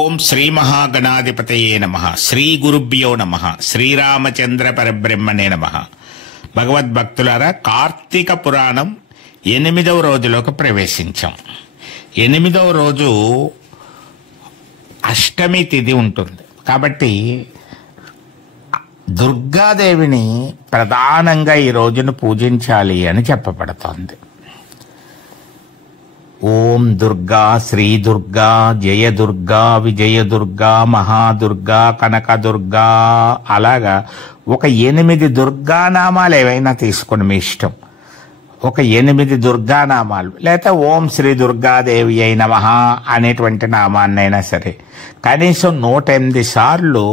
ఓం శ్రీ మహాగణాధిపతయే నమః. శ్రీ గురుభ్యో నమః. శ్రీరామచంద్ర పరబ్రహ్మణే నమః. భగవద్భక్తులారా, కార్తీక పురాణం 8వ రోజులోకి ప్రవేశించాం. 8వ రోజు అష్టమి తిథి ఉంటుంది కాబట్టి దుర్గాదేవిని ప్రధానంగా ఈ రోజును పూజించాలి అని చెప్పబడుతోంది. ఓం దుర్గా, శ్రీ దుర్గా, జయ దుర్గా, విజయ దుర్గా, మహాదుర్గా, కనక దుర్గా, అలాగా ఒక 8 దుర్గానామాలు ఏవైనా తీసుకుని మీ ఇష్టం. ఒక 8 దుర్గానామాలు, లేకపోతే ఓం శ్రీ దుర్గాదేవి అయి నమః అనేటువంటి నామాన్నైనా సరే కనీసం 108 సార్లు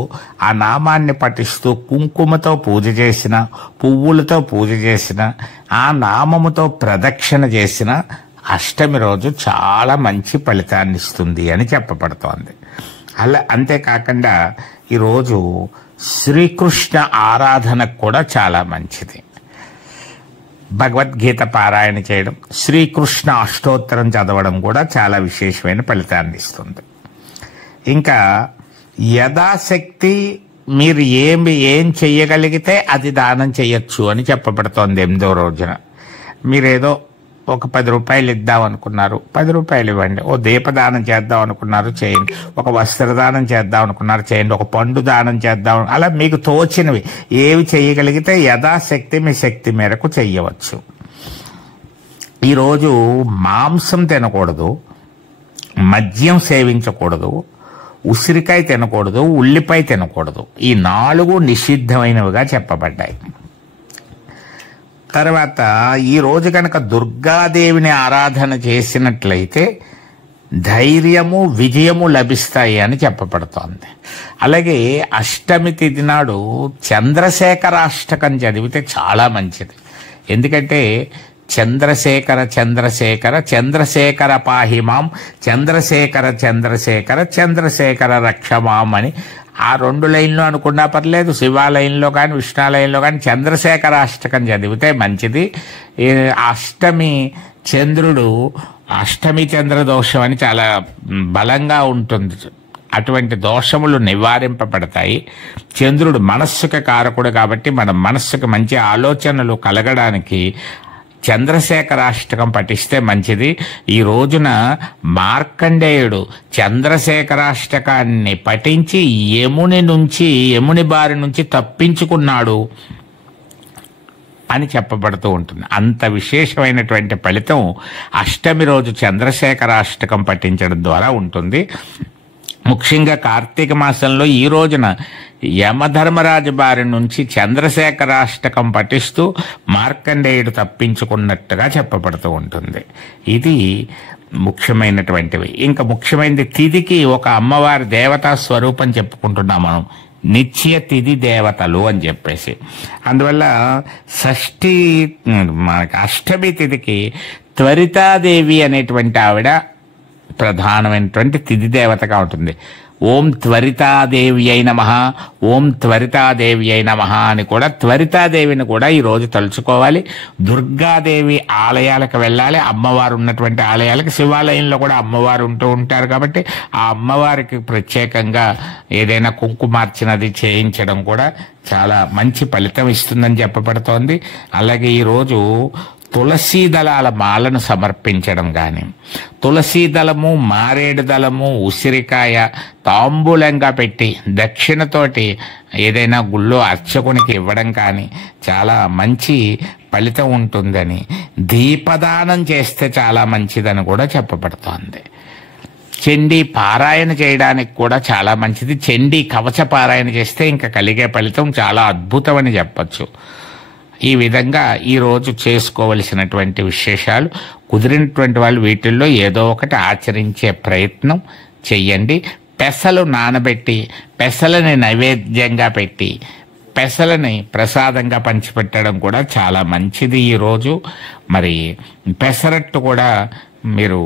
ఆ నామాన్ని పఠిస్తూ కుంకుమతో పూజ చేసిన, పువ్వులతో పూజ చేసిన, ఆ నామముతో ప్రదక్షిణ చేసిన అష్టమి రోజు చాలా మంచి ఫలితాన్ని ఇస్తుంది అని చెప్పబడుతోంది. అంతేకాకుండా ఈరోజు శ్రీకృష్ణ ఆరాధనకు కూడా చాలా మంచిది. భగవద్గీత పారాయణ చేయడం, శ్రీకృష్ణ అష్టోత్తరం చదవడం కూడా చాలా విశేషమైన ఫలితాన్ని ఇస్తుంది. ఇంకా యథాశక్తి మీరు ఏం చెయ్యగలిగితే అది దానం చెయ్యొచ్చు అని చెప్పబడుతోంది. 8వ రోజున మీరేదో ఒక 10 రూపాయలు ఇద్దాం అనుకున్నారు, 10 రూపాయలు ఇవ్వండి. ఓ దీపదానం చేద్దాం అనుకున్నారు, చేయండి. ఒక వస్త్రదానం చేద్దాం అనుకున్నారు, చేయండి. ఒక పండు దానం చేద్దాం, అలా మీకు తోచినవి ఏవి చేయగలిగితే యథాశక్తి మీ శక్తి మేరకు చెయ్యవచ్చు. ఈరోజు మాంసం తినకూడదు, మద్యం సేవించకూడదు, ఉసిరికాయ తినకూడదు, ఉల్లిపాయ తినకూడదు. ఈ 4 నిషిద్ధమైనవిగా చెప్పబడ్డాయి. తర్వాత ఈ రోజు కనుక దుర్గాదేవిని ఆరాధన చేసినట్లయితే ధైర్యము, విజయము లభిస్తాయి అని చెప్పబడుతోంది. అలాగే అష్టమి తిథి నాడు చంద్రశేఖరాష్టకం చదివితే చాలా మంచిది. ఎందుకంటే చంద్రశేఖర చంద్రశేఖర చంద్రశేఖర పాహిమాం, చంద్రశేఖర చంద్రశేఖర చంద్రశేఖర రక్షమాం అని ఆ 2 లైన్లు అనుకున్నా పర్లేదు, శివాలయంలో కానీ విష్ణాలయంలో కానీ చంద్రశేఖరాష్టకం చదివితే మంచిది. అష్టమి చంద్రుడు, అష్టమి చంద్ర దోషం అని చాలా బలంగా ఉంటుంది. అటువంటి దోషములు నివారింపబడతాయి. చంద్రుడు మనస్సుకి కారకుడు కాబట్టి మన మనస్సుకు మంచి ఆలోచనలు కలగడానికి చంద్రశేఖరాష్టకం పఠిస్తే మంచిది. ఈ రోజున మార్కండేయుడు చంద్రశేఖరాష్టకాన్ని పఠించి యముని బారి నుంచి తప్పించుకున్నాడు అని చెప్పబడుతూ ఉంటుంది. అంత విశేషమైనటువంటి ఫలితం అష్టమి రోజు చంద్రశేఖరాష్టకం పఠించడం ద్వారా ఉంటుంది. ముఖ్యంగా కార్తీక మాసంలో ఈ రోజున యమధర్మరాజు బారి నుంచి చంద్రశేఖరాష్టకం పఠిస్తూ మార్కండేయుడు తప్పించుకున్నట్టుగా చెప్పబడుతూ ఉంటుంది. ఇది ముఖ్యమైనటువంటివి. ఇంకా ముఖ్యమైనది తిథికి ఒక అమ్మవారి దేవతా స్వరూపం చెప్పుకుంటున్నాం మనం, నిత్య తిథి దేవతలు అని చెప్పేసి. అందువల్ల మనకి అష్టమి తిథికి త్వరితాదేవి అనేటువంటి ఆవిడ ప్రధానమైనటువంటి తిథి దేవతగా ఉంటుంది. ఓం త్వరితాదేవి అయి నమః, ఓం త్వరితాదేవి అయి నమః అని కూడా త్వరితాదేవిని కూడా ఈరోజు తలుచుకోవాలి. దుర్గాదేవి ఆలయాలకు వెళ్ళాలి. అమ్మవారు ఉన్నటువంటి ఆలయాలకు, శివాలయంలో కూడా అమ్మవారు ఉంటూ ఉంటారు కాబట్టి ఆ అమ్మవారికి ప్రత్యేకంగా ఏదైనా కుంకుమార్చనది చేయించడం కూడా చాలా మంచి ఫలితం ఇస్తుందని చెప్పబడుతోంది. అలాగే ఈరోజు తులసీ దళాల మాలను సమర్పించడం కానీ, తులసీ దళము, మారేడు దళము, ఉసిరికాయ తాంబూలంగా పెట్టి దక్షిణతోటి ఏదైనా గుళ్ళో అర్చకునికి ఇవ్వడం కానీ చాలా మంచి ఫలితం ఉంటుందని, దీపదానం చేస్తే చాలా మంచిదని కూడా చెప్పబడుతోంది. చండీ పారాయణ చేయడానికి కూడా చాలా మంచిది. చండీ కవచ పారాయణ చేస్తే ఇంకా కలిగే ఫలితం చాలా అద్భుతమని చెప్పచ్చు. ఈ విధంగా ఈరోజు చేసుకోవలసినటువంటి విశేషాలు, కుదిరినటువంటి వాళ్ళు వీటిల్లో ఏదో ఒకటి ఆచరించే ప్రయత్నం చెయ్యండి. పెసలు నానబెట్టి, పెసలని నైవేద్యంగా పెట్టి, పెసలని ప్రసాదంగా పంచిపెట్టడం కూడా చాలా మంచిది ఈరోజు. మరి పెసరట్టు కూడా మీరు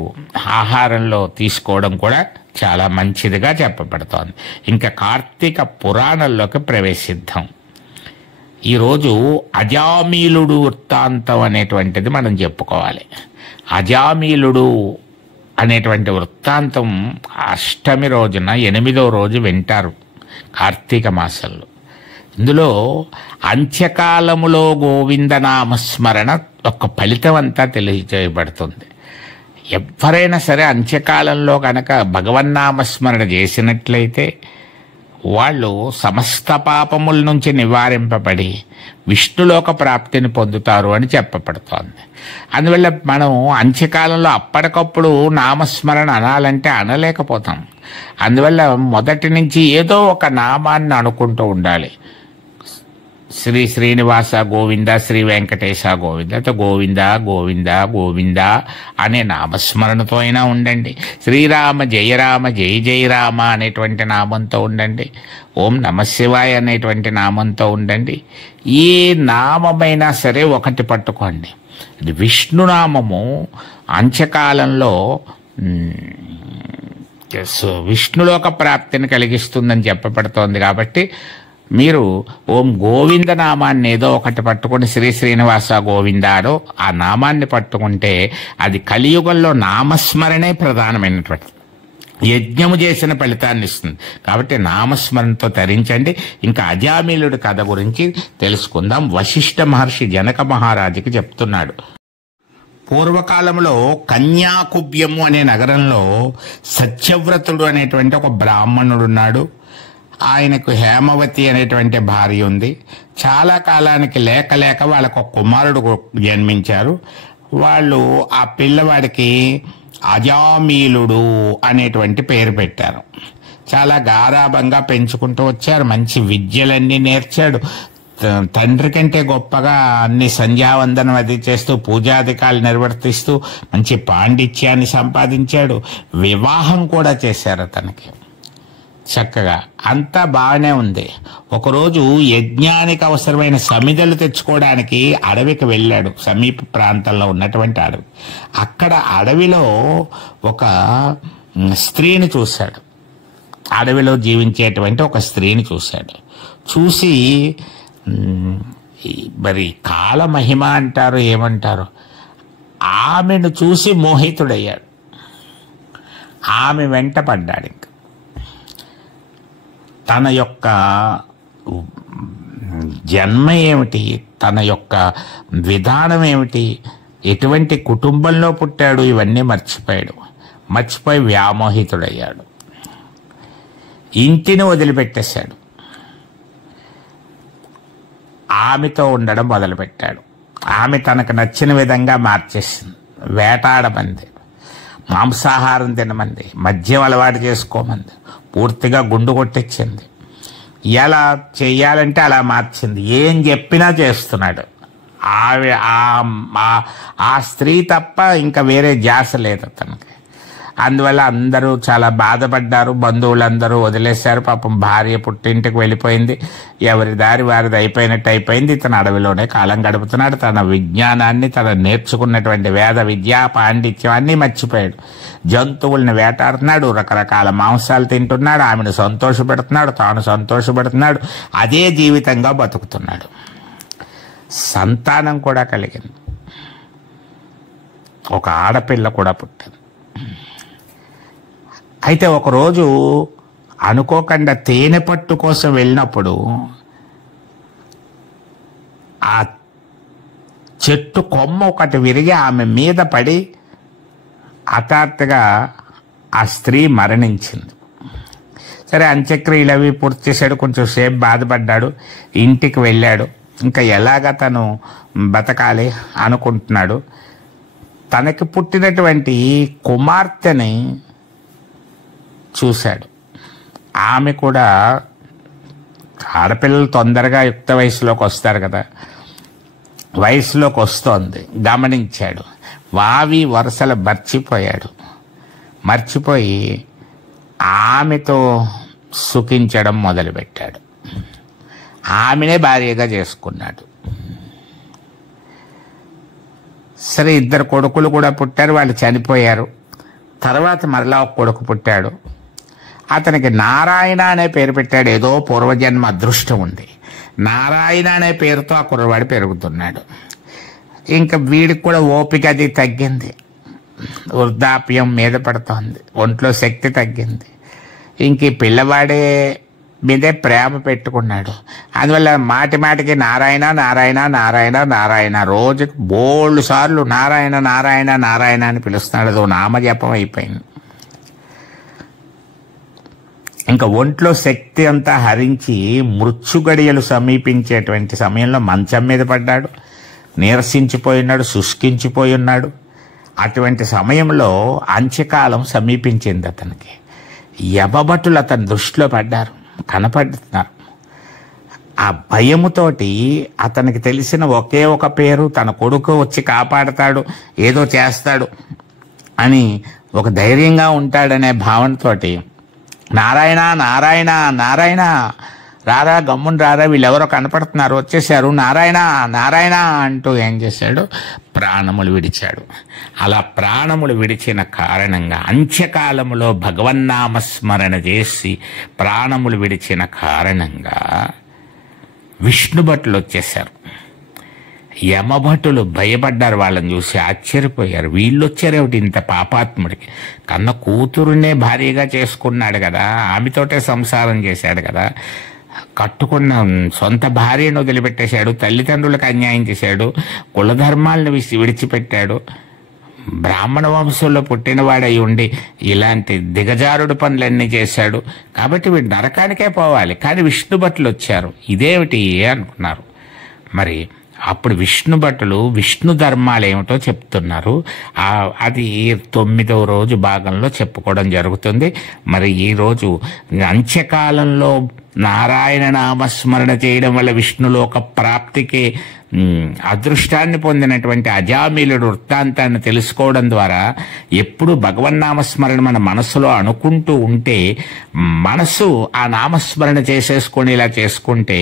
ఆహారంలో తీసుకోవడం కూడా చాలా మంచిదిగా చెప్పబడుతోంది. ఇంకా కార్తీక పురాణంలోకి ప్రవేశిద్దాం. ఈరోజు అజామీలుడు వృత్తాంతం అనేటువంటిది మనం చెప్పుకోవాలి. అజామీలుడు అనేటువంటి వృత్తాంతం అష్టమి రోజున 8వ రోజు వింటారు కార్తీక మాసంలో. ఇందులో అంత్యకాలములో గోవిందనామస్మరణ ఒక ఫలితం అంతా తెలియజేయబడుతుంది. ఎవరైనా సరే అంత్యకాలంలో కనుక భగవన్నామస్మరణ చేసినట్లయితే వాళ్ళు సమస్త పాపముల నుంచి నివారింపబడి విష్ణులోక ప్రాప్తిని పొందుతారు అని చెప్పబడుతోంది. అందువల్ల మనం అంత్యకాలంలో అప్పటికప్పుడు నామస్మరణ అనాలంటే అనలేకపోతాం. అందువల్ల మొదటి నుంచి ఏదో ఒక నామాన్ని అనుకుంటూ ఉండాలి. శ్రీ శ్రీనివాస గోవింద, శ్రీ వెంకటేశ గోవింద, గోవింద గోవింద గోవింద అనే నామస్మరణతో అయినా ఉండండి. శ్రీరామ జయ రామ జయ జయ రామ అనేటువంటి నామంతో ఉండండి. ఓం నమశివాయ అనేటువంటి నామంతో ఉండండి. ఏ నామమైనా సరే ఒకటి పట్టుకోండి. ఇది విష్ణునామము అంత్యకాలంలో విష్ణులోక ప్రాప్తిని కలిగిస్తుందని చెప్పబడుతోంది. కాబట్టి మీరు ఓం గోవింద నామాన్ని ఏదో ఒకటి పట్టుకొని శ్రీ శ్రీనివాస గోవిందారో ఆ నామాన్ని పట్టుకుంటే అది కలియుగంలో నామస్మరణే ప్రధానమైనటువంటి యజ్ఞము చేసిన ఫలితాన్ని ఇస్తుంది. కాబట్టి నామస్మరణతో తరించండి. ఇంకా అజామిలుడి కథ గురించి తెలుసుకుందాం. వశిష్ఠ మహర్షి జనక మహారాజుకి చెప్తున్నాడు. పూర్వకాలంలో కన్యాకుబ్యము అనే నగరంలో సత్యవ్రతుడు అనేటువంటి ఒక బ్రాహ్మణుడు ఉన్నాడు. ఆయనకు హేమవతి అనేటువంటి భార్య ఉంది. చాలా కాలానికి లేక లేక వాళ్ళకు ఒక కుమారుడు జన్మించారు. వాళ్ళు ఆ పిల్లవాడికి అజామీలుడు అనేటువంటి పేరు పెట్టారు. చాలా గారాబంగా పెంచుకుంటూ వచ్చారు. మంచి విద్యలన్నీ నేర్చాడు. తండ్రి కంటే గొప్పగా అన్ని సంధ్యావందనం అది చేస్తూ పూజాధికాలు నిర్వర్తిస్తూ మంచి పాండిత్యాన్ని సంపాదించాడు. వివాహం కూడా చేశారు అతనికి చక్కగా. అంతా బాగానే ఉంది. ఒకరోజు యజ్ఞానికి అవసరమైన సమిధలు తెచ్చుకోవడానికి అడవికి వెళ్ళాడు. సమీప ప్రాంతంలో ఉన్నటువంటి అడవి. అక్కడ అడవిలో ఒక స్త్రీని చూశాడు. అడవిలో జీవించేటువంటి ఒక స్త్రీని చూశాడు. చూసి మరి కాలమహిమ అంటారు ఏమంటారు, ఆమెను చూసి మోహితుడయ్యాడు. ఆమె వెంట పడ్డాడు. ఇంకా తన యొక్క జన్మ ఏమిటి, తన యొక్క విధానం ఏమిటి, ఎటువంటి కుటుంబంలో పుట్టాడు, ఇవన్నీ మర్చిపోయాడు. మర్చిపోయి వ్యామోహితుడయ్యాడు. ఇంటిని వదిలిపెట్టేశాడు. ఆమెతో ఉండడం మొదలుపెట్టాడు. ఆమె తనకు నచ్చిన విధంగా మార్చేసింది. వేటాడమంది, మాంసాహారం తినమంది, మద్యం అలవాటు చేసుకోమంది, పూర్తిగా గుండు కొట్టించింది. ఎలా చెయ్యాలంటే అలా మార్చింది. ఏం చెప్పినా చేస్తున్నాడు. ఆ స్త్రీ తప్ప ఇంకా వేరే ధ్యాస లేదు అతనికి. అందువల్ల అందరూ చాలా బాధపడ్డారు. బంధువులందరూ వదిలేశారు. పాపం భార్య పుట్టింటికి వెళ్ళిపోయింది. ఎవరి దారి వారిది అయిపోయినట్టు అయిపోయింది. ఇతను అడవిలోనే కాలం గడుపుతున్నాడు. తన విజ్ఞానాన్ని, తన నేర్చుకున్నటువంటి వేద విద్యా పాండిత్యం అన్నీ మర్చిపోయాడు. జంతువుల్ని వేటాడుతున్నాడు, రకరకాల మాంసాలు తింటున్నాడు, ఆమెను సంతోషపెడుతున్నాడు, తాను సంతోషపెడుతున్నాడు. అదే జీవితంగా బతుకుతున్నాడు. సంతానం కూడా కలిగింది. ఒక ఆడపిల్ల కూడా పుట్టింది. అయితే ఒకరోజు అనుకోకుండా తేనె పట్టు కోసం వెళ్ళినప్పుడు ఆ చెట్టు కొమ్మ ఒకటి విరిగి ఆమె మీద పడి హఠాత్తుగా ఆ స్త్రీ మరణించింది. సరే, అంత్యక్రియలు అవి పూర్తి చేశాడు. కొంచెం సేపు బాధపడ్డాడు. ఇంటికి వెళ్ళాడు. ఇంకా ఎలాగ తను బతకాలి అనుకుంటున్నాడు. తనకి పుట్టినటువంటి కుమార్తెని చూశాడు. ఆమె కూడా, ఆడపిల్లలు తొందరగా యుక్త వయసులోకి వస్తారు కదా, వయసులోకి వస్తోంది. గమనించాడు. వావి వరుసలు మర్చిపోయి ఆమెతో సుఖించడం మొదలుపెట్టాడు. ఆమెనే భార్యగా చేసుకున్నాడు. సరే, 2 కొడుకులు కూడా పుట్టారు. వాళ్ళు చనిపోయారు. తర్వాత మరలా ఒక కొడుకు పుట్టాడు. అతనికి నారాయణ అనే పేరు పెట్టాడు. ఏదో పూర్వజన్మ అదృష్టం ఉంది. నారాయణ అనే పేరుతో ఆ కుర్రవాడు పెరుగుతున్నాడు. ఇంకా వీడికి కూడా ఓపిక అది తగ్గింది. వృద్ధాప్యం మీద పడుతోంది, ఒంట్లో శక్తి తగ్గింది. ఇంక ఈ పిల్లవాడే మీదే ప్రేమ పెట్టుకున్నాడు. అందువల్ల మాటి మాటికి నారాయణ నారాయణ నారాయణ నారాయణ, రోజుకు బోళ్ళు సార్లు నారాయణ నారాయణ నారాయణ అని పిలుస్తున్నాడు. అదో నామజపం అయిపోయింది. ఇంకా ఒంట్లో శక్తి అంతా హరించి మృత్యుగడియలు సమీపించేటువంటి సమయంలో మంచం మీద పడ్డాడు, నీరసించిపోయి ఉన్నాడు, శుష్కించిపోయి ఉన్నాడు. అటువంటి సమయంలో అంత్యకాలం సమీపించింది అతనికి. యమభటులు అతని దృష్టిలో పడ్డారు, కనపడుతున్నారు. ఆ భయముతోటి అతనికి తెలిసిన ఒకే ఒక పేరు, తన కొడుకు వచ్చి కాపాడతాడు, ఏదో చేస్తాడు అని ఒక ధైర్యంగా ఉంటాడనే భావనతోటి నారాయణ నారాయణ నారాయణ, రారా గమ్మున రారా, వీళ్ళెవరో కనపడుతున్నారు, వచ్చేసారు, నారాయణ నారాయణ అంటూ ఏం చేశాడు, ప్రాణములు విడిచాడు. అలా ప్రాణములు విడిచిన కారణంగా అంత్యకాలములో భగవన్నామస్మరణ చేసి ప్రాణములు విడిచిన కారణంగా విష్ణుభటులు వచ్చేశారు. యమభటులు భయపడ్డారు, వాళ్ళని చూసి ఆశ్చర్యపోయారు. వీళ్ళు వచ్చారేమిటి ఇంత పాపాత్ముడికి, కన్న కూతురునే భార్యగా చేసుకున్నాడు కదా, ఆమెతోటే సంసారం చేశాడు కదా, కట్టుకున్న సొంత భార్యను వదిలిపెట్టేశాడు, తల్లిదండ్రులకు అన్యాయం చేశాడు, కులధర్మాలను విడిచిపెట్టాడు, బ్రాహ్మణ వంశంలో పుట్టినవాడై ఉండి ఇలాంటి దిగజారుడు పనులన్నీ చేశాడు, కాబట్టి వీడు నరకానికే పోవాలి. కానీ విష్ణుభటులు వచ్చారు, ఇదేమిటి అనుకున్నారు. మరి అప్పుడు విష్ణుభటులు విష్ణు ధర్మాలు ఏమిటో చెప్తున్నారు. అది 9వ రోజు భాగంలో చెప్పుకోవడం జరుగుతుంది. మరి ఈరోజు అంత్యకాలంలో నారాయణ నామస్మరణ చేయడం వల్ల విష్ణులోక ప్రాప్తికి అదృష్టాన్ని పొందినటువంటి అజామిలుడు వృత్తాంతాన్ని తెలుసుకోవడం ద్వారా ఎప్పుడు భగవన్నామస్మరణ మన మనసులో అనుకుంటూ ఉంటే, మనసు ఆ నామస్మరణ చేసేసుకొని ఇలా చేసుకుంటే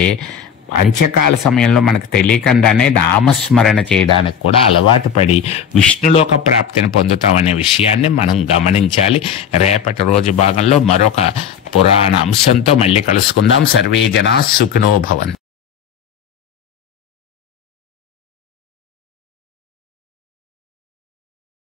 అంత్యకాల సమయంలో మనకు తెలియకుండానే నామస్మరణ చేయడానికి కూడా అలవాటు పడి విష్ణులోక ప్రాప్తిని పొందుతామనే విషయాన్ని మనం గమనించాలి. రేపటి రోజు భాగంలో మరొక పురాణ అంశంతో మళ్ళీ కలుసుకుందాం. సర్వే జనా సుఖినో భవంతు.